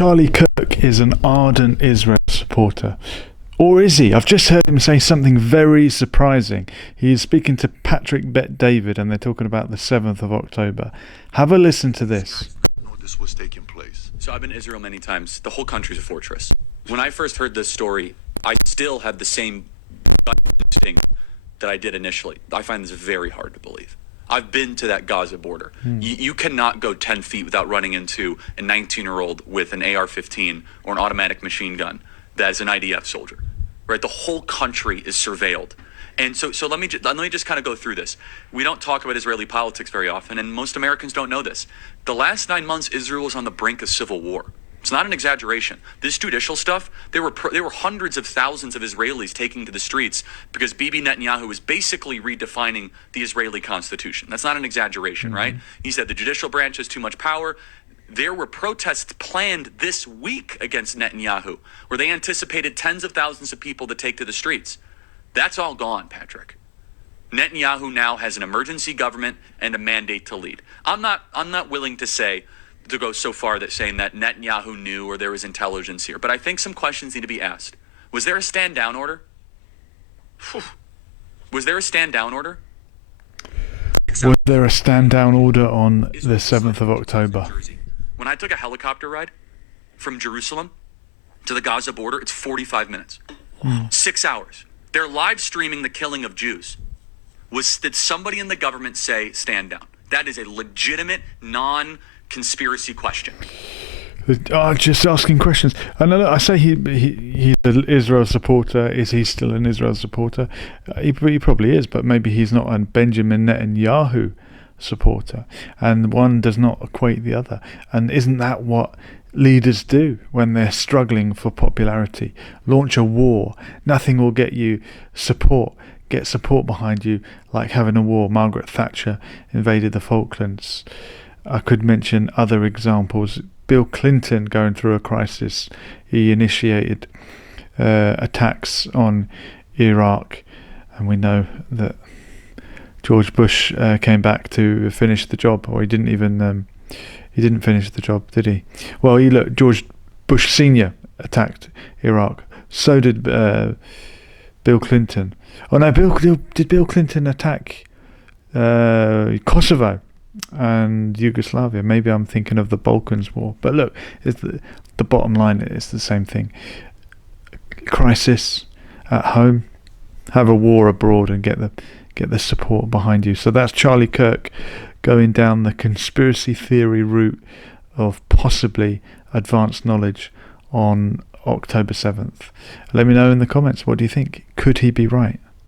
Charlie Kirk is an ardent Israel supporter. Or is he? I've just heard him say something very surprising. He is speaking to Patrick Bet-David and they're talking about the 7th of October. Have a listen to this. This was taking place. So I've been to Israel many times. The whole country's a fortress. When I first heard this story, I still had the same gut instinct that I did initially. I find this very hard to believe. I've been to that Gaza border. You cannot go 10 feet without running into a 19-year-old with an AR-15 or an automatic machine gun that is an IDF soldier. Right? The whole country is surveilled. And so let me just kind of go through this. We don't talk about Israeli politics very often, and most Americans don't know this. The last 9 months, Israel was on the brink of civil war. It's not an exaggeration. This judicial stuff, there were hundreds of thousands of Israelis taking to the streets because Bibi Netanyahu was basically redefining the Israeli constitution. That's not an exaggeration, right? He said the judicial branch has too much power. There were protests planned this week against Netanyahu, where they anticipated tens of thousands of people to take to the streets. That's all gone, Patrick. Netanyahu now has an emergency government and a mandate to lead. I'm not willing to go so far that saying that Netanyahu knew or there was intelligence here, but I think some questions need to be asked. Was there a stand down order? Was there a stand down order? Was there a stand down order on the 7th of October? When I took a helicopter ride from Jerusalem to the Gaza border, it's 45 minutes. 6 hours. They're live streaming the killing of Jews. Did somebody in the government say stand down? That is a legitimate, non-conspiracy question. Just asking questions. I say he's an Israel supporter. Is he still an Israel supporter? He probably is, but maybe he's not a Benjamin Netanyahu supporter, and one does not equate the other. And isn't that what leaders do when they're struggling for popularity? Launch a war. Nothing will get you support. Get support behind you like having a war. Margaret Thatcher invaded the Falklands. I could mention other examples. Bill Clinton going through a crisis. He initiated attacks on Iraq, and we know that George Bush came back to finish the job, or he didn't finish the job, did he? Well, George Bush Sr. attacked Iraq. So did Bill Clinton. Oh no, did Bill Clinton attack Kosovo and Yugoslavia? Maybe I'm thinking of the Balkans War. But look, the bottom line is the same thing. Crisis at home, have a war abroad, and get the support behind you. So that's Charlie Kirk going down the conspiracy theory route of possibly advanced knowledge on October 7th. Let me know in the comments, what do you think? Could he be right?